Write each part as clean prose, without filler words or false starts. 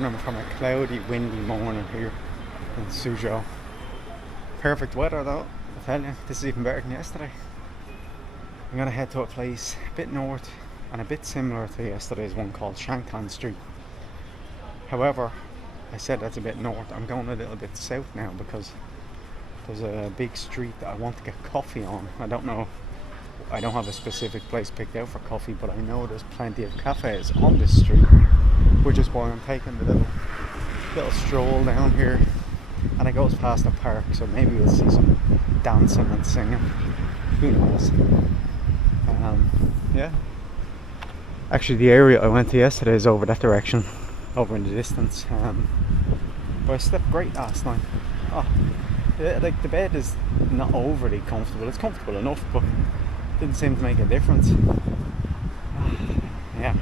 morning from a cloudy, windy morning here in Suzhou. Perfect weather though, I tell you, this is even better than yesterday. I'm gonna head to a place a bit north and a bit similar to yesterday's one called Shanghai Street. However, I said that's a bit north. I'm going a little bit south now because there's a big street that I want to get coffee on. I don't know, I don't have a specific place picked out for coffee, but I know there's plenty of cafes on this street, which is why I'm taking the little stroll down here. And it goes past the park, so maybe we'll see some dancing and singing. Who knows? Yeah. Actually, the area I went to yesterday is over that direction, over in the distance. But I slept great last night. Oh, yeah, like the bed is not overly comfortable. It's comfortable enough, but didn't seem to make a difference. Yeah,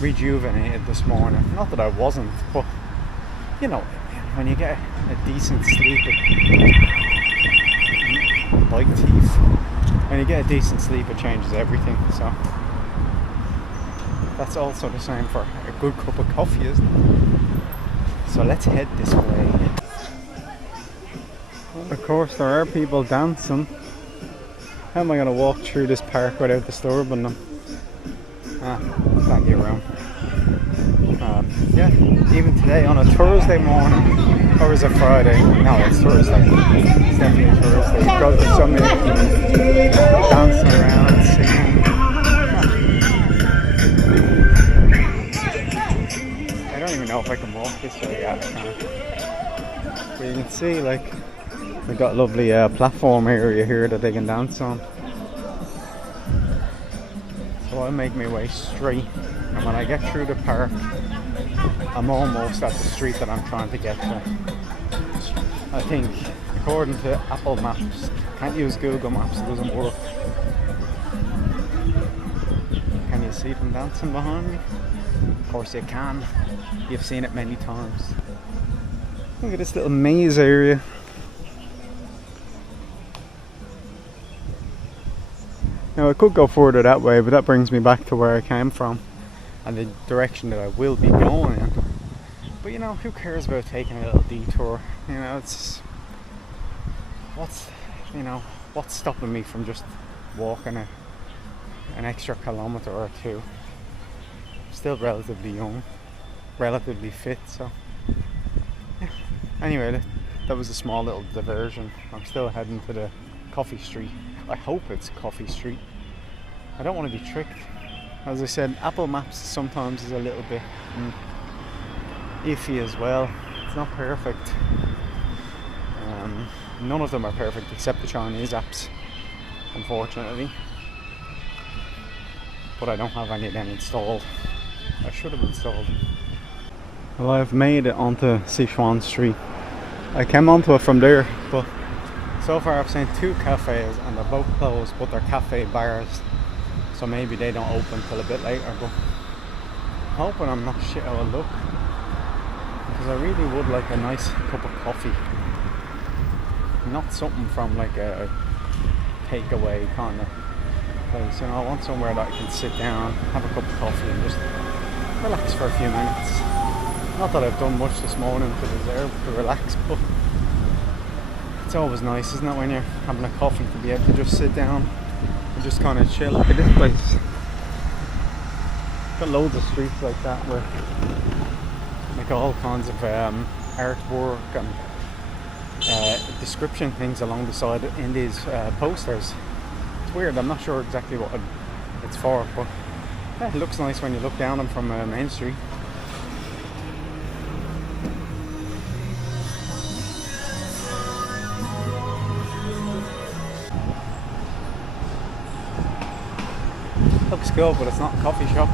rejuvenated this morning. Not that I wasn't, but you know, when you get a decent sleep, like teeth. When you get a decent sleep, it changes everything. So that's also the same for a good cup of coffee, isn't it? So let's head this way. Of course, there are people dancing. How am I going to walk through this park without disturbing them? Plenty of room. Yeah, even today on a Thursday morning, or is it Friday? No, it's Thursday. It's definitely Thursday because there's so many people dancing around, singing. I don't even know if I can walk this way yet. But you can see, like, we've got a lovely platform area here that they can dance on. So I'll make my way straight, and when I get through the park, I'm almost at the street that I'm trying to get to. I think, according to Apple Maps, can't use Google Maps, it doesn't work. Can you see them dancing behind me? Of course you can. You've seen it many times. Look at this little maze area. Now I could go further that way, but that brings me back to where I came from and the direction that I will be going in. But you know, who cares about taking a little detour? You know, it's what's stopping me from just walking an extra kilometre or two? Still relatively young, relatively fit, so yeah. Anyway, that was a small little diversion. I'm still heading to the coffee street. I hope it's Coffee Street. I don't want to be tricked. As I said, Apple Maps sometimes is a little bit iffy as well. It's not perfect. None of them are perfect except the Chinese apps, unfortunately. But I don't have any of them installed. I should have installed them. Well, I've made it onto Suzhou Street. I came onto it from there, but so far I've seen two cafes and they're both closed, but they're cafe bars, so maybe they don't open till a bit later. But I'm hoping I'm not shit out of luck, because I really would like a nice cup of coffee, not something from like a takeaway kind of place. You know, I want somewhere that I can sit down, have a cup of coffee and just relax for a few minutes. Not that I've done much this morning to deserve to relax, but it's always nice, isn't it, when you're having a coffee, to be able to just sit down and just kind of chill. Look at this place. Got loads of streets like that where like all kinds of artwork and description things along the side in these posters. It's weird, I'm not sure exactly what it's for, but yeah, it looks nice when you look down them from Main Street. Looks cool, but it's not a coffee shop.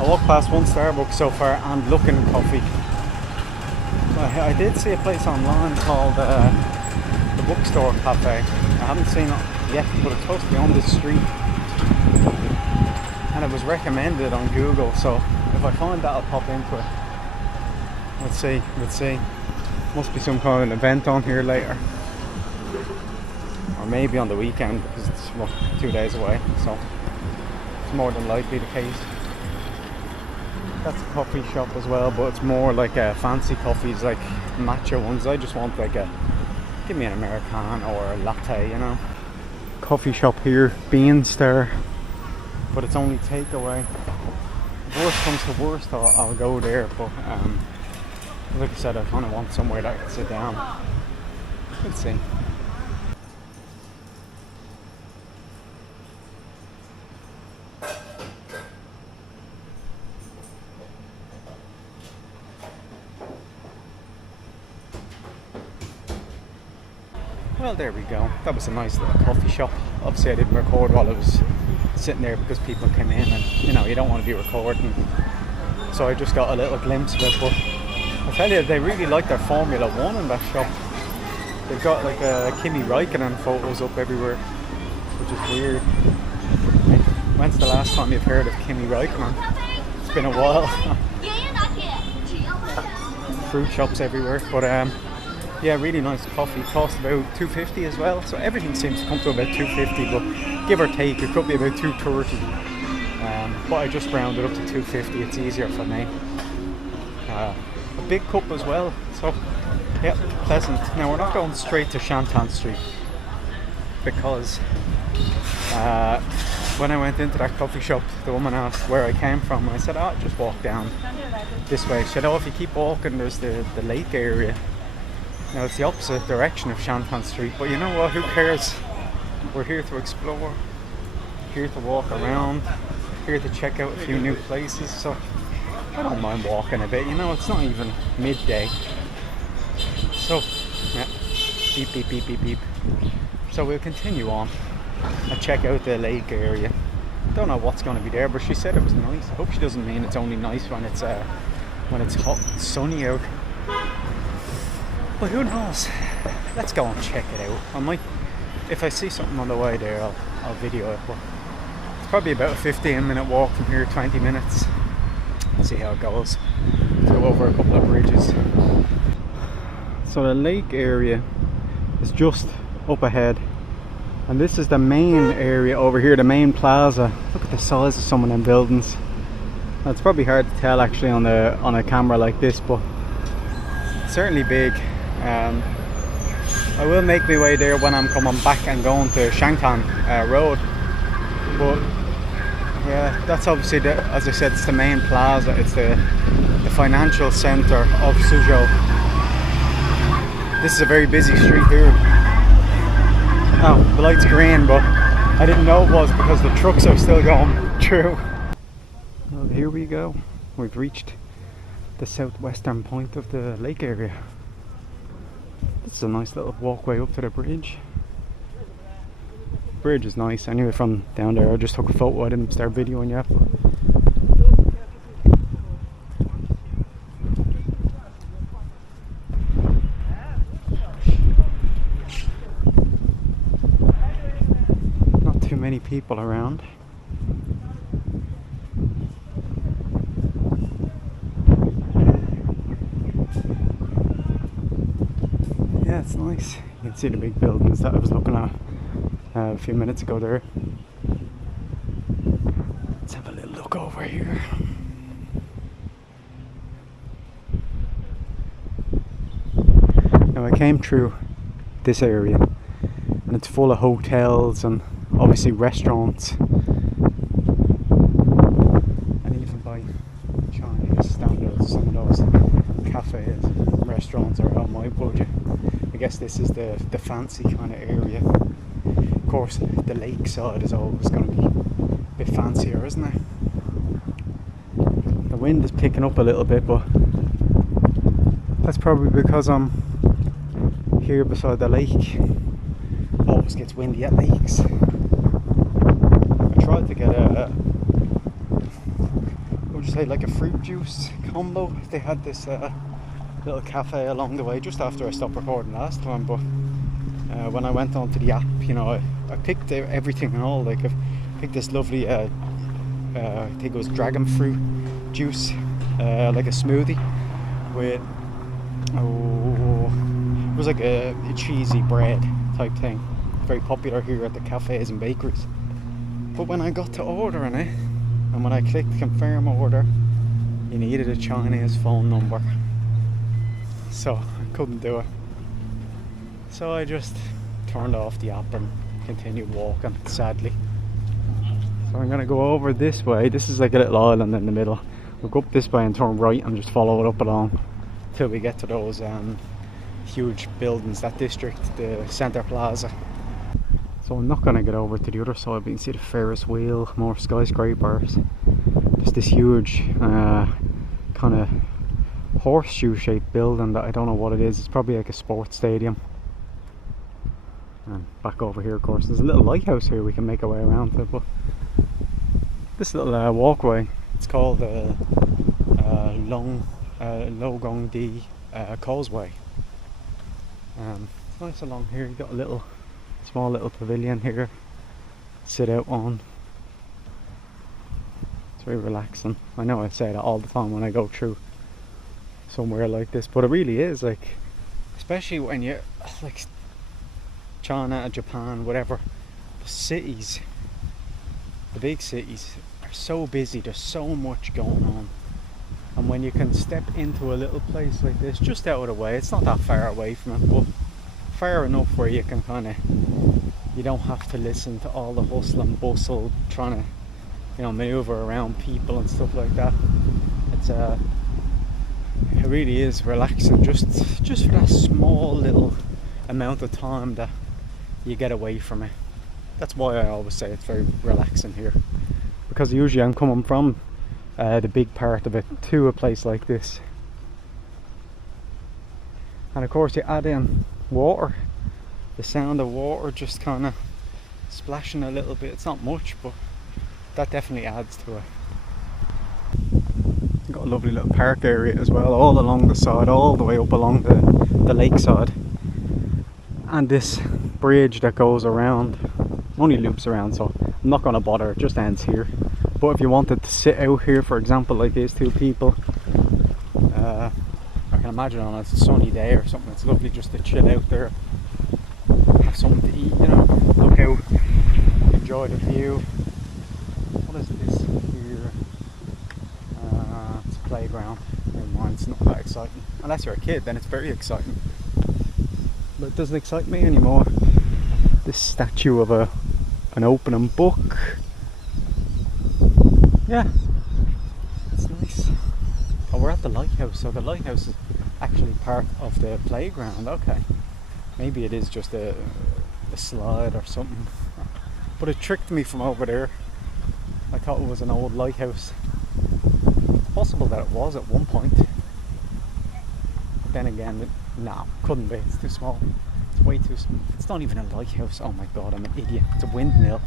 I walked past one Starbucks so far and looking at coffee. I did see a place online called the Bookstore Cafe. I haven't seen it yet, but it's supposed to be on this street. And it was recommended on Google, so if I find that, I'll pop into it. Let's see. Must be some kind of an event on here later. Or maybe on the weekend, because it's 2 days away, so it's more than likely the case. That's a coffee shop as well, but it's more like fancy coffees, like matcha ones. I just want like give me an Americano or a latte, you know. Coffee shop here, Bean Star, but it's only takeaway. Worst comes to worst, I'll go there, but like I said, I kind of want somewhere that I can sit down. Let's see. Well, there we go. That was a nice little coffee shop. Obviously I didn't record while I was sitting there because people came in and, you know, you don't want to be recording. So I just got a little glimpse of it, but I tell you, they really like their Formula 1 in that shop. They've got like Kimi Raikkonen photos up everywhere, which is weird. When's the last time you've heard of Kimi Raikkonen? It's been a while. Fruit shops everywhere, but yeah, really nice coffee. Cost about $2.50 as well, so everything seems to come to about $2.50, but give or take it could be about $2.30. But I just rounded up to $2.50. It's easier for me. A big cup as well, so yeah, pleasant. Now we're not going straight to Shantan Street because when I went into that coffee shop, the woman asked where I came from, and I said, "Oh, just walk down this way." She said, "Oh, if you keep walking, there's the lake area." Now it's the opposite direction of Shantan Street, but you know what, who cares? We're here to explore, here to walk around, here to check out a few new places, so I don't mind walking a bit, you know, it's not even midday. So, yeah, beep beep beep beep beep. So we'll continue on and check out the lake area. Don't know what's going to be there, but she said it was nice. I hope she doesn't mean it's only nice when it's hot and sunny out. But who knows? Let's go and check it out. I might, if I see something on the way there, I'll video it. But it's probably about a 15-minute walk from here, 20 minutes. Let's see how it goes. Let's go over a couple of bridges. So the lake area is just up ahead, and this is the main area over here, the main plaza. Look at the size of some of them buildings. Now, it's probably hard to tell actually on a camera like this, but it's certainly big. I will make my way there when I'm coming back and going to Shantan Road, but yeah, that's obviously as I said, it's the main plaza. It's the financial center of Suzhou. This is a very busy street here. Oh, the light's green, but I didn't know it was because the trucks are still going through. Well, here we go. We've reached the southwestern point of the lake area. This is a nice little walkway up to the bridge. The bridge is nice anyway from down there. I just took a photo, I didn't start videoing yet. Not too many people around. Yeah, it's nice. You can see the big buildings that I was looking at a few minutes ago there. Let's have a little look over here. Now I came through this area and it's full of hotels and obviously restaurants, and even by Chinese standards some of those cafes and restaurants are on my budget. I guess this is the fancy kind of area. Of course, the lake side is always going to be a bit fancier, isn't it? The wind is picking up a little bit, but that's probably because I'm here beside the lake. Always gets windy at lakes. I tried to get what would you say, like a fruit juice combo. They had this little cafe along the way just after I stopped recording last time, but when I went onto the app, you know, I picked everything and all. Like I picked this lovely I think it was dragon fruit juice, like a smoothie with it was like a cheesy bread type thing, very popular here at the cafes and bakeries. But when I got to ordering it and when I clicked confirm order, you needed a Chinese phone number, so I couldn't do it. So I just turned off the app and continued walking, sadly. So I'm gonna go over this way. This is like a little island in the middle. We'll go up this way and turn right and just follow it up along till we get to those huge buildings, that district, the Center Plaza. So I'm not gonna get over to the other side, but you can see the Ferris wheel, more skyscrapers. There's this huge kind of horseshoe shaped building that I don't know what it is. It's probably like a sports stadium. And back over here, of course, there's a little lighthouse here we can make our way around to, but this little walkway, it's called Logongdi Causeway. It's nice along here. You got a small little pavilion here to sit out on. It's very relaxing. I know I say that all the time when I go through somewhere like this, but it really is, like, especially when you're like China, Japan, whatever, the cities, the big cities are so busy, there's so much going on, and when you can step into a little place like this, just out of the way, it's not that far away from it, but far enough where you can you don't have to listen to all the hustle and bustle trying to, maneuver around people and stuff like that. It really is relaxing, just for that small little amount of time that you get away from it. That's why I always say it's very relaxing here, because usually I'm coming from the big part of it to a place like this, and of course you add in water, the sound of water just kind of splashing a little bit. It's not much, but that definitely adds to it. Got a lovely little park area as well, all along the side, all the way up along the lakeside. And this bridge that goes around, only loops around, so I'm not going to bother, it just ends here. But if you wanted to sit out here, for example, like these two people, I can imagine on a sunny day or something, it's lovely just to chill out there, have something to eat, look out, enjoy the view. What is this here? It's a playground. Never mind, it's not that exciting. Unless you're a kid, then it's very exciting. But it doesn't excite me anymore. This statue of an opening book. Yeah, it's nice. Oh, we're at the lighthouse, so the lighthouse is actually part of the playground. Okay, maybe it is just a slide or something, but it tricked me from over there. I thought it was an old lighthouse. It's possible that it was at one point, but then again, no, couldn't be. It's too small. It's way too small. It's not even a lighthouse. Oh my god, I'm an idiot. It's a windmill.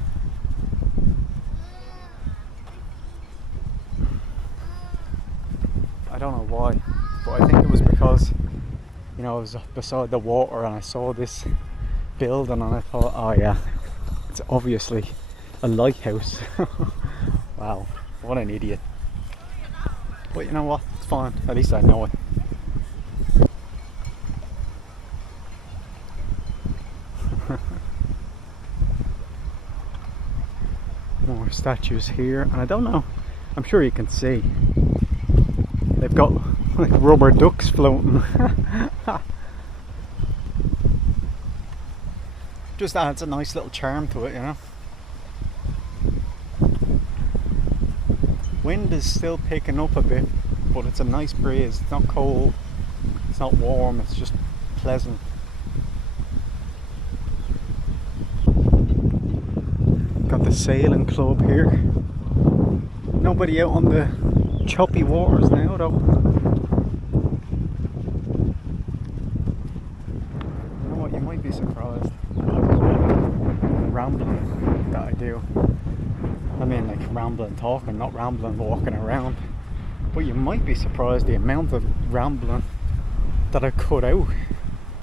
I don't know why, but I think it was because, I was beside the water and I saw this building and I thought, oh yeah, it's obviously a lighthouse. Wow, what an idiot. But you know what, it's fine, at least I know it. More statues here, and I don't know, I'm sure you can see they've got like rubber ducks floating. Just adds a nice little charm to it, Wind is still picking up a bit, but it's a nice breeze. It's not cold, it's not warm, it's just pleasant. Got the sailing club here. Nobody out on the choppy waters now though. You know what, you might be surprised. Rambling that I do. I mean, like rambling talking, not rambling walking around. But you might be surprised the amount of rambling that I cut out.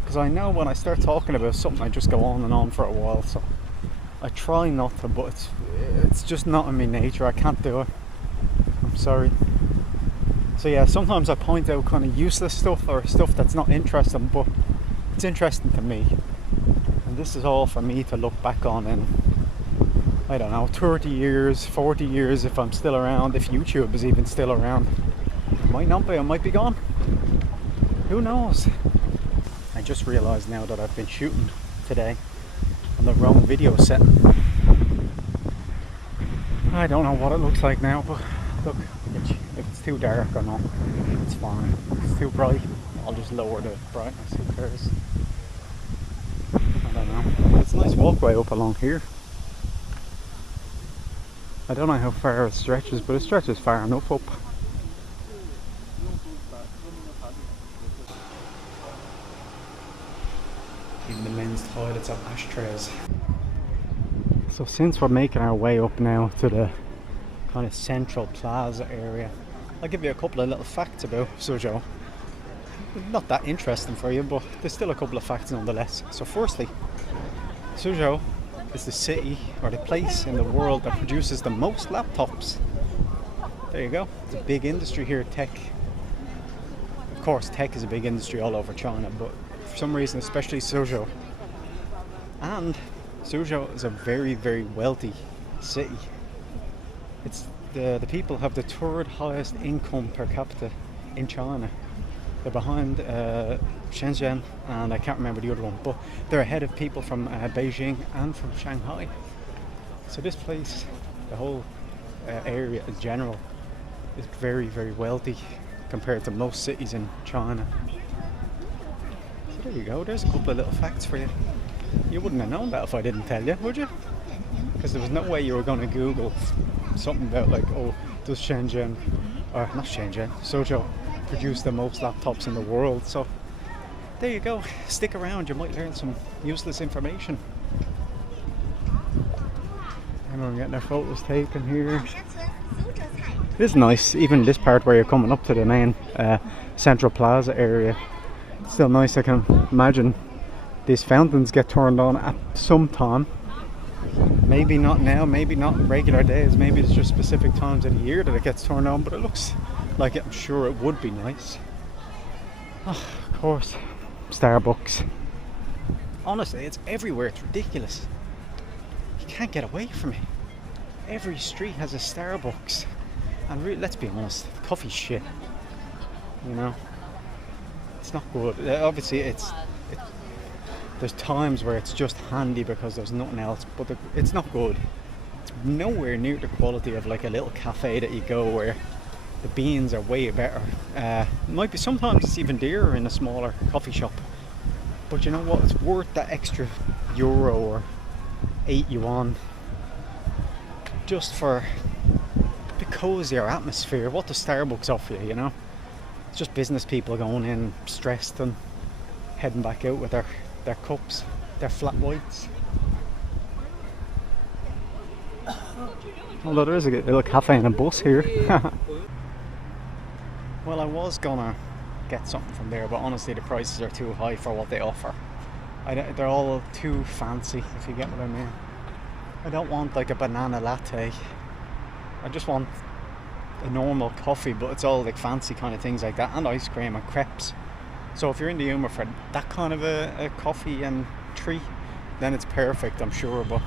Because I know when I start talking about something, I just go on and on for a while. So I try not to, but it's just not in my nature. I can't do it. I'm sorry. So yeah, sometimes I point out kind of useless stuff or stuff that's not interesting, but it's interesting to me. And this is all for me to look back on in, I don't know, 30 years, 40 years if I'm still around, if YouTube is even still around. It might not be, it might be gone. Who knows? I just realised now that I've been shooting today on the wrong video setting. I don't know what it looks like now, but look, if it's too dark or not, it's fine. If it's too bright, I'll just lower the brightness, who cares? I don't know. It's a nice walkway up along here. I don't know how far it stretches, but it stretches far enough up. Even the men's toilets have ashtrays. So since we're making our way up now to the kind of central plaza area, I'll give you a couple of little facts about Suzhou. Not that interesting for you, but there's still a couple of facts nonetheless. So firstly, Suzhou is the city or the place in the world that produces the most laptops. There you go. It's a big industry here, tech. Of course, tech is a big industry all over China, but for some reason, especially Suzhou. And Suzhou is a very, very wealthy city. It's the people have the third highest income per capita in China. They're behind Shenzhen, and I can't remember the other one, but they're ahead of people from Beijing and from Shanghai. So this place, the whole area in general, is very, very wealthy compared to most cities in China. So there you go, there's a couple of little facts for you. You wouldn't have known that if I didn't tell you, would you? Because there was no way you were going to Google something about like, oh, does Shenzhen, or not Shenzhen, Suzhou produce the most laptops in the world. So there you go, stick around, you might learn some useless information. Everyone getting their photos taken here. It's nice, even this part where you're coming up to the main central plaza area. It's still nice. I can imagine these fountains get turned on at some time. Maybe not now, maybe not regular days, maybe it's just specific times of the year that it gets turned on, but it looks like it. I'm sure it would be nice. Oh, of course, Starbucks. Honestly, it's everywhere, it's ridiculous. You can't get away from it. Every street has a Starbucks. And let's be honest, coffee's shit. You know? It's not good. Obviously, there's times where it's just handy because there's nothing else, but it's not good. It's nowhere near the quality of like a little cafe that you go where the beans are way better. Might be sometimes it's even dearer in a smaller coffee shop, but you know what? It's worth that extra euro or 8 yuan just for the cozier atmosphere. What does Starbucks offer you? You know, it's just business people going in stressed and heading back out with their cups, their flat whites. Although there is a little cafe and a bus here. Well, I was gonna get something from there, but honestly the prices are too high for what they offer. They're all too fancy, if you get what I mean. I don't want like a banana latte. I just want a normal coffee, but it's all like fancy kind of things like that, and ice cream and crepes. So if you're in the humour for that kind of a coffee and treat, then it's perfect, I'm sure, but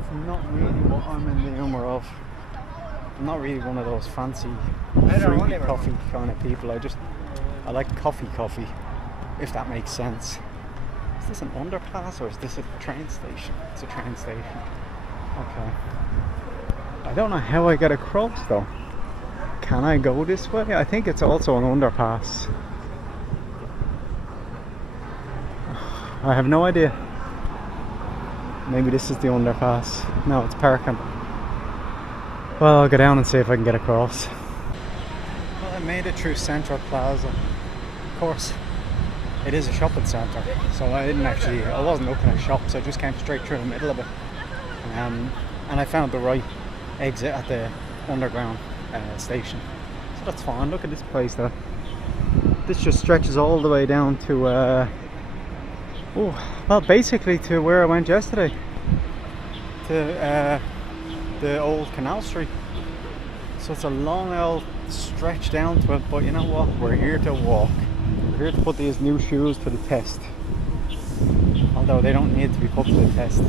it's not really what I'm in the humour of. I'm not really one of those fancy fruity coffee kind of people. I like coffee, if that makes sense. Is this an underpass or is this a train station? It's a train station. Okay. I don't know how I get across though. Can I go this way? I think it's also an underpass. I have no idea. Maybe this is the underpass. No, it's parking. Well, I'll go down and see if I can get across. Well, I made it through Central Plaza. Of course, it is a shopping centre, so I wasn't looking at shops, I just came straight through the middle of it. And I found the right exit at the underground station. So that's fine. Look at this place though. This just stretches all the way down to well, basically to where I went yesterday, to the old Canal Street. So it's a long old stretch down to it, but you know what? We're here to walk. We're here to put these new shoes to the test. Although they don't need to be put to the test.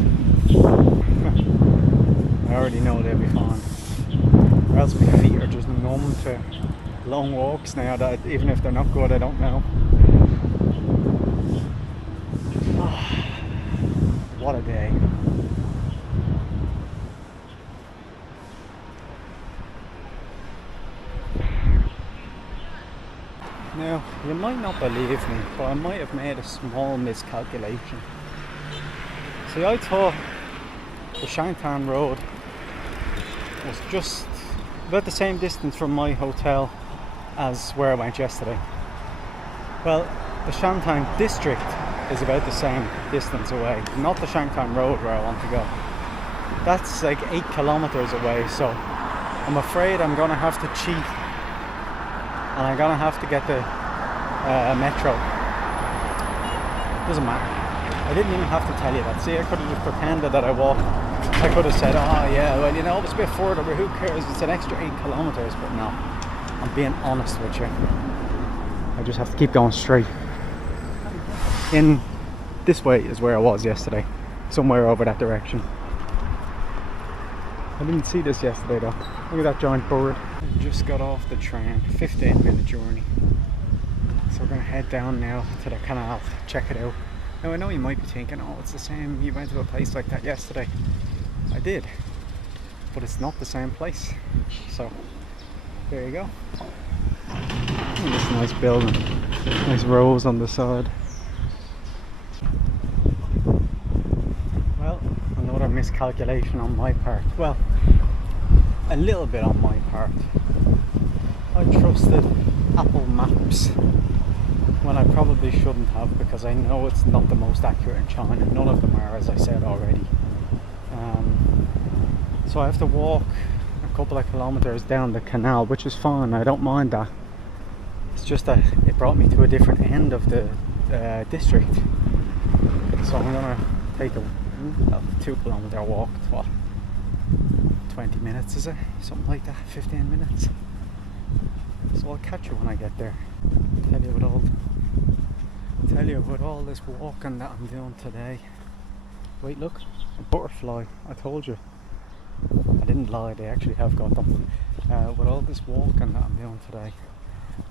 I already know they'll be fine. Or else my feet are just numb to long walks now that even if they're not good, I don't know. What a day. Now, you might not believe me, but I might have made a small miscalculation. See, I thought the Shangtan Road was just about the same distance from my hotel as where I went yesterday. Well, the Shangtan District is about the same distance away, not the Shangtan Road where I want to go. That's like 8 kilometers away, so I'm afraid I'm gonna have to cheat and I'm gonna have to get the metro. Doesn't matter. I didn't even have to tell you that. See, I could have just pretended that I walked. I could have said, oh yeah, well, you know, it's a bit further, but who cares? It's an extra 8 kilometers. But no, I'm being honest with you. I just have to keep going straight. In this way is where I was yesterday, somewhere over that direction. I didn't see this yesterday though. Look at that giant bird. I just got off the train, 15-minute journey. So we're gonna head down now to the canal, check it out. Now I know you might be thinking, oh, it's the same, you went to a place like that yesterday. I did, but it's not the same place. So there you go. And this nice building, nice rows on the side. Well, another miscalculation on my part. Well, a little bit on my part. I trusted Apple Maps when I probably shouldn't have, because I know it's not the most accurate in China. None of them are, as I said already. So I have to walk a couple of kilometers down the canal, which is fine, I don't mind that. It's just that it brought me to a different end of the district. So I'm gonna take a 2-kilometer walk. What, 20 minutes is it? Something like that, 15 minutes. So I'll catch you when I get there. Tell you about all this walking that I'm doing today. Wait, look, a butterfly. I told you. I didn't lie, they actually have got them. With all this walking that I'm doing today,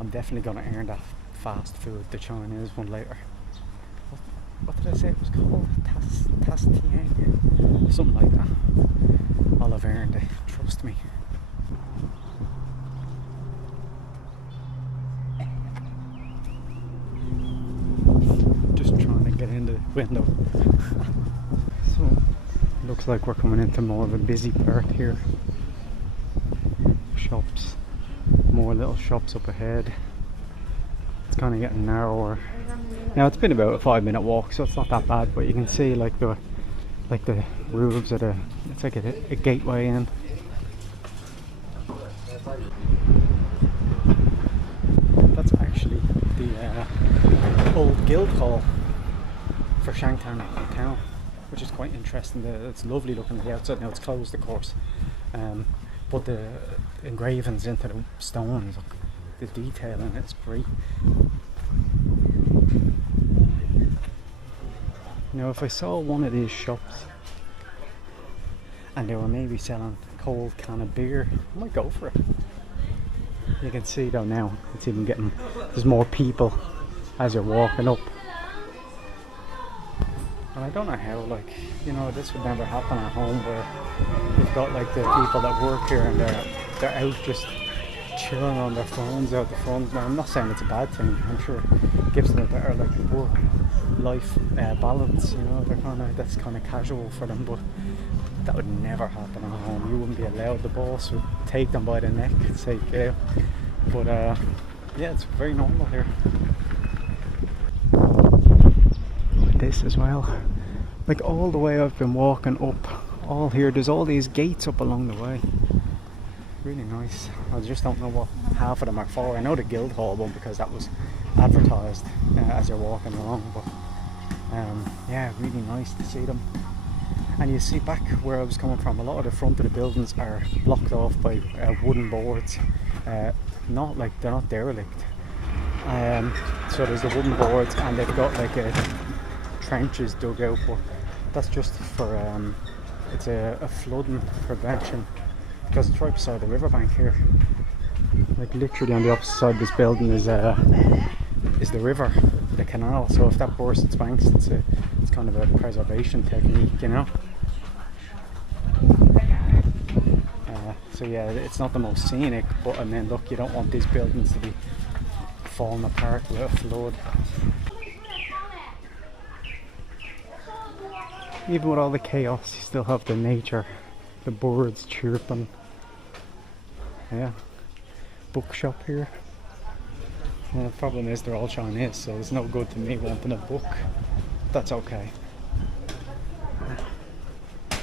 I'm definitely going to earn that fast food, the Chinese one, later. What did I say it was called? Tas Tiang? Something like that. I'll have earned it, trust me. Just trying to get in the window. So, looks like we're coming into more of a busy part here. Shops, more little shops up ahead. It's kind of getting narrower. Now it's been about a 5-minute walk, so it's not that bad. But you can see like the roofs of the. It's like a gateway in. That's actually the old guild hall for Shangtan town, which is quite interesting. It's lovely looking at the outside. Now it's closed, of course, but the engravings into the stones, look, the detail in it's great. Now if I saw one of these shops and they were maybe selling a cold can of beer, I might go for it. You can see though now, it's even getting, there's more people as you're walking up. And I don't know how, like, you know, this would never happen at home where you've got like the people that work here and they're out just chilling on their phones out the front. Now I'm not saying it's a bad thing, I'm sure it gives them a better like work-life balance, you know, that's kind of casual for them, but that would never happen at home. You wouldn't be allowed, the boss would take them by the neck and say get out. But yeah, it's very normal here. This as well, like all the way I've been walking up, all here, there's all these gates up along the way. Really nice. I just don't know what half of them are for. I know the Guildhall one because that was advertised as you're walking along, but yeah, really nice to see them. And you see back where I was coming from, a lot of the front of the buildings are blocked off by wooden boards. Not like they're not derelict. So there's the wooden boards, and they've got like trenches dug out, but that's just for it's a flooding prevention because it's right beside the riverbank here. Like literally on the opposite side of this building is the river, the canal. So if that bursts its banks, it's kind of a preservation technique, you know. So yeah, it's not the most scenic, but I mean, look, you don't want these buildings to be falling apart with a flood. Even with all the chaos, you still have the nature, the birds chirping. Yeah, bookshop here. Well, the problem is they're all Chinese, so it's no good to me wanting a book. That's okay.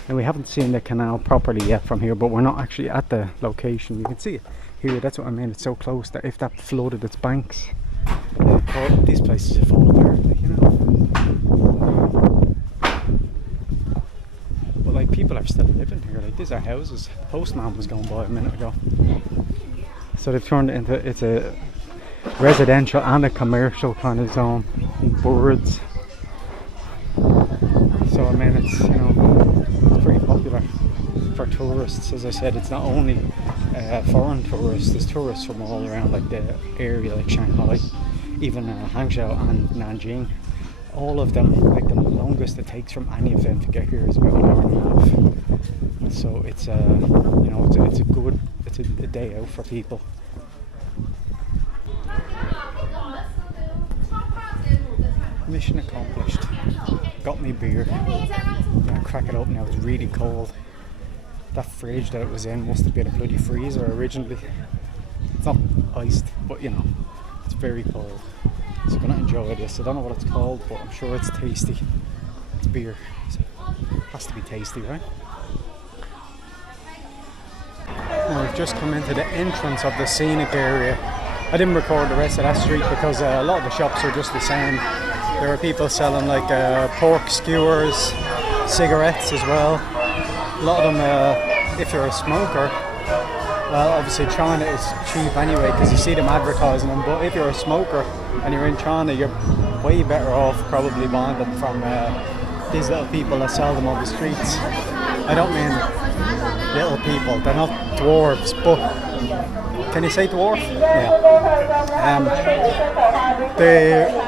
And we haven't seen the canal properly yet from here, but we're not actually at the location. You can see it here, that's what I mean. It's so close that if that flooded its banks, these places would fall apart, you know. But like, people are still living here. Like, these are houses. The postman was going by a minute ago. So they've turned it into, it's a residential and a commercial kind of zone. Birds. So I mean, it's, you know, it's pretty popular for tourists. As I said, it's not only foreign tourists. There's tourists from all around, like the area, like Shanghai, even Hangzhou and Nanjing. All of them, like the longest it takes from any of them to get here is about an hour and a half. So it's you know, it's a day out for people. Mission accomplished. Got me beer. I'm gonna crack it up now. It's really cold. That fridge that it was in must have been a bloody freezer originally. It's not iced, but you know, it's very cold. So I'm gonna enjoy this. I don't know what it's called, but I'm sure it's tasty. It's beer. So it has to be tasty, right? Now we've just come into the entrance of the scenic area. I didn't record the rest of that street because a lot of the shops are just the same. There are people selling like pork skewers, cigarettes as well. A lot of them, if you're a smoker, well, obviously China is cheap anyway because you see them advertising them, but if you're a smoker and you're in China, you're way better off probably buying them from these little people that sell them on the streets. I don't mean little people, they're not dwarves, but can you say dwarf? Yeah.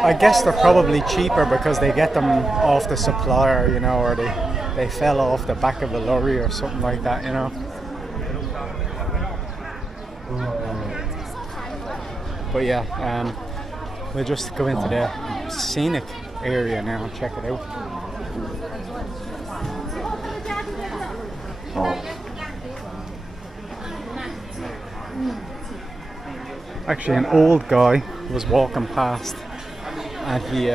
I guess they're probably cheaper because they get them off the supplier, you know, or they fell off the back of a lorry or something like that, you know. But yeah, we'll just go into the scenic area now and check it out. Actually, an old guy was walking past and he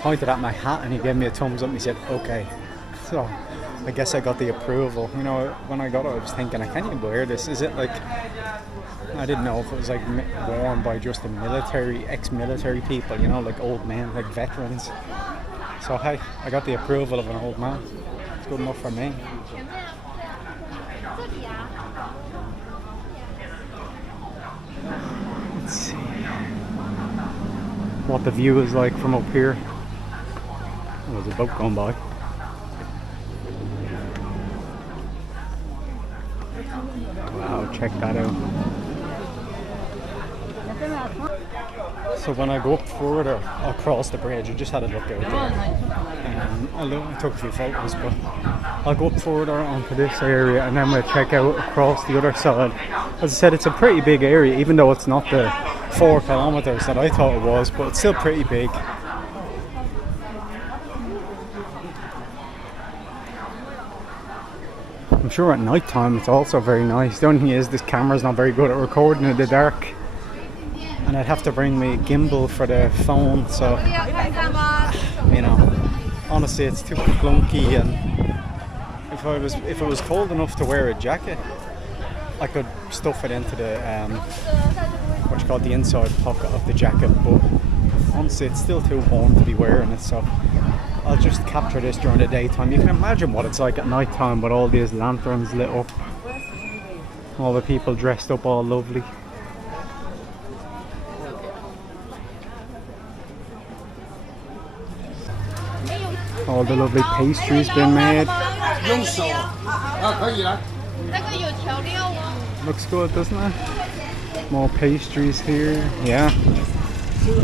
pointed at my hat and he gave me a thumbs up and he said, okay. So I guess I got the approval. You know, when I got it, I was thinking, I can't even wear this. Is it like, I didn't know if it was like worn by just the military, ex-military people, you know, like old men, like veterans. So hey, I got the approval of an old man. It's good enough for me. Let's see what the view is like from up here. Oh, there's a boat going by. Wow, check that out. So when I go up further across the bridge, I just had a look out there. I took a few photos, but I'll go up further onto this area and then we'll check out across the other side. As I said, it's a pretty big area, even though it's not the 4 kilometers that I thought it was, but it's still pretty big. I'm sure at night time it's also very nice. The only thing is this camera's not very good at recording in the dark. And I'd have to bring my gimbal for the phone, so you know, honestly it's too clunky, and if it was cold enough to wear a jacket, I could stuff it into the what you call the inside pocket of the jacket, but honestly it's still too warm to be wearing it, so I'll just capture this during the daytime. You can imagine what it's like at night time with all these lanterns lit up, all the people dressed up all lovely. All the lovely pastries been made. Looks good, doesn't it? More pastries here. Yeah.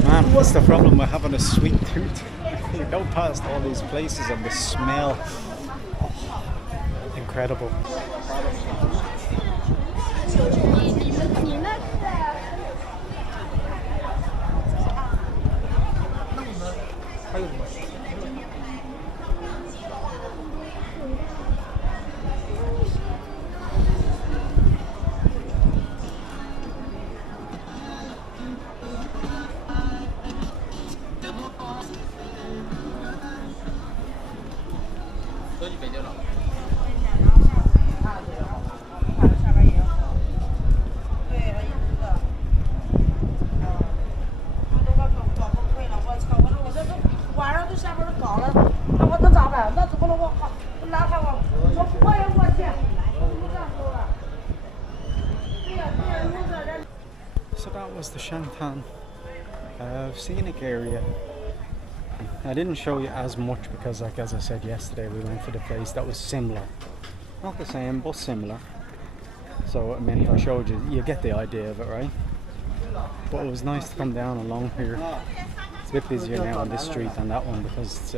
Man, what's the problem with having a sweet tooth? You go past all these places and the smell. Oh, incredible. So that was the Shanghai scenic area. I didn't show you as much because, like as I said yesterday, we went to the place that was similar. Not the same, but similar. So I mean, if I showed you, you get the idea of it, right? But it was nice to come down along here. It's a bit busier now on this street than that one because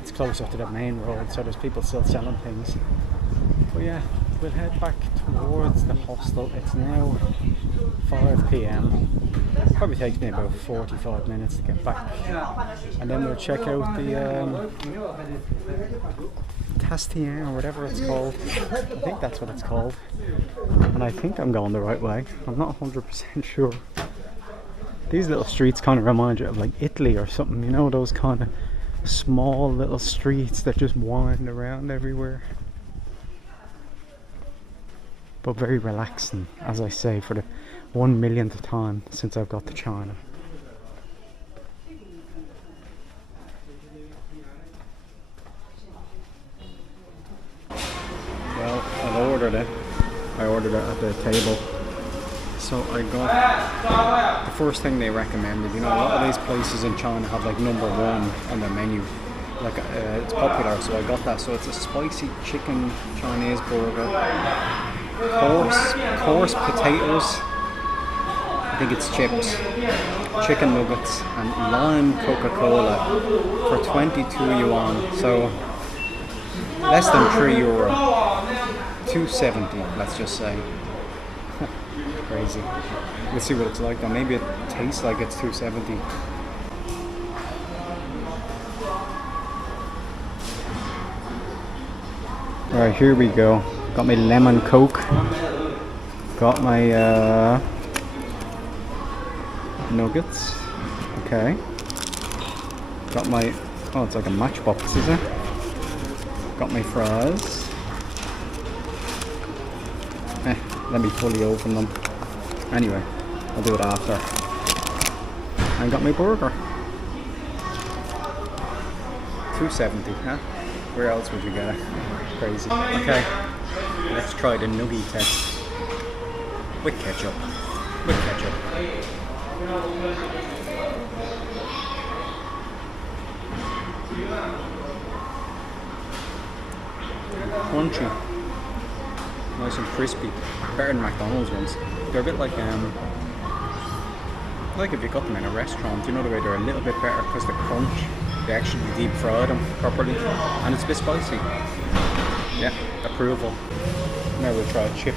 it's closer to the main road, so there's people still selling things. But yeah, we'll head back towards the hostel. It's now 5 p.m. Probably takes me about 45 minutes to get back, and then we'll check out the Tastien or whatever it's called. I think that's what it's called, and I think I'm going the right way. I'm not 100% sure. These little streets kind of remind you of like Italy or something, you know, those kind of small little streets that just wind around everywhere. But very relaxing, as I say, for the 1 millionth time since I've got to China. Well, I've ordered it. I ordered it at the table. So I got the first thing they recommended. You know, a lot of these places in China have like number one on their menu. Like it's popular, so I got that. So it's a spicy chicken Chinese burger. Coarse potatoes, I think it's chips, chicken nuggets, and lime Coca-Cola for 22 yuan, so less than €3, 2.70, let's just say. Crazy. We'll see what it's like though. Maybe it tastes like it's 2.70. Alright, here we go. Got my lemon Coke. Got my nuggets. Okay. Got my, oh, it's like a matchbox, is it? Got my fries. Let me fully open them. Anyway, I'll do it after. I got my burger. 2.70, huh? Where else would you get it? Crazy. Okay, let's try the nugget test. With ketchup. With ketchup. Crunchy. Nice and crispy. Better than McDonald's ones. They're a bit like if you got them in a restaurant, you know the way they're a little bit better because the crunch, they actually deep fry them properly, and it's a bit spicy. Yeah, approval. Now we'll try a chip.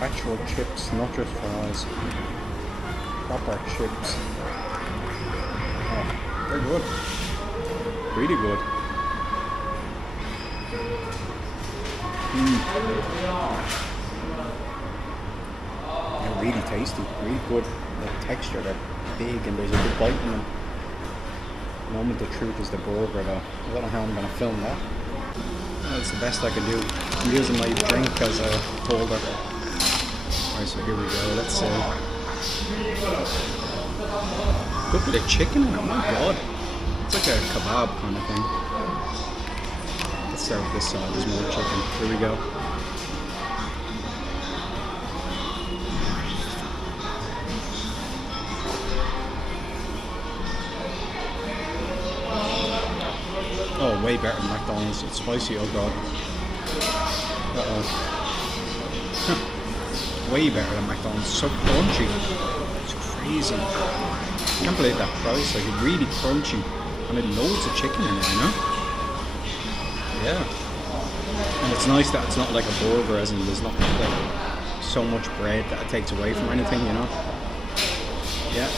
Actual chips, not just fries. Proper chips. Oh, they're good. Really good. They're really tasty, really good. The texture, they're big and there's a good bite in them. The moment of truth is the burger though. I don't know how I'm going to film that. That's the best I can do. I'm using my drink as a holder. Alright, so here we go. Let's see. Good bit of chicken in it, oh my god. It's like a kebab kind of thing. Let's start with this side. There's more chicken. Here we go. Oh, way better than McDonald's. It's spicy, oh god. Way better than McDonald's. So crunchy. It's crazy. I can't believe that price. Like, it's really crunchy. And it loads of chicken in it, you know? Yeah. And it's nice that it's not like a burger, as in there's not like so much bread that it takes away from anything, you know? Yeah.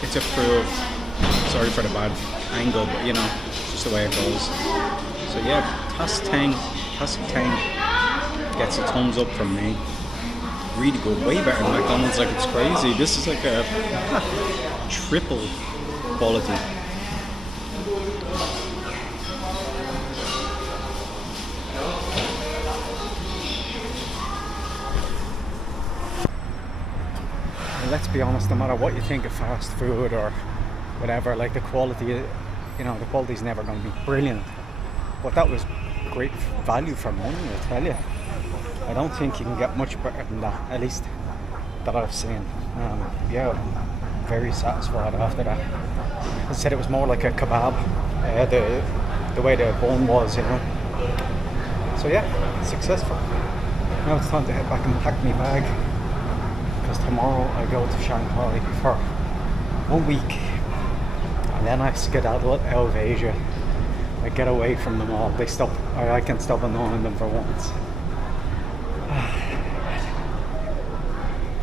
It's approved. Sorry for the bad angle, but you know, it's just the way it goes. So yeah, Tasitang gets a thumbs up from me. Really good, way better than McDonald's. Like, it's crazy. This is like a triple quality. And let's be honest, no matter what you think of fast food or whatever, like the quality, you know, the quality's never going to be brilliant. But that was great value for money, I tell you. I don't think you can get much better than that, at least that I've seen. Yeah, very satisfied after that. I said it was more like a kebab, the way the bun was, you know. So yeah, successful. Now it's time to head back and pack my bag, because tomorrow I go to Shanghai for 1 week, and then I skedaddle out of Asia. I get away from them all. They stop, or I can stop annoying them for once.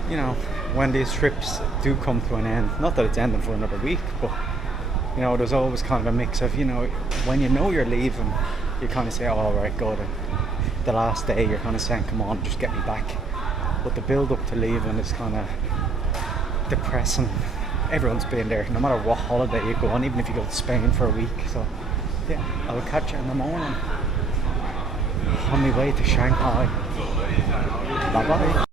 You know, when these trips do come to an end, not that it's ending for another week, but you know, there's always kind of a mix of, you know, when you know you're leaving, you kind of say, oh, all right, good. And the last day you're kind of saying, come on, just get me back. But the build up to leaving is kind of depressing. Everyone's been there, no matter what holiday you go on, even if you go to Spain for a week. So yeah, I'll catch you in the morning on my way to Shanghai. Bye bye.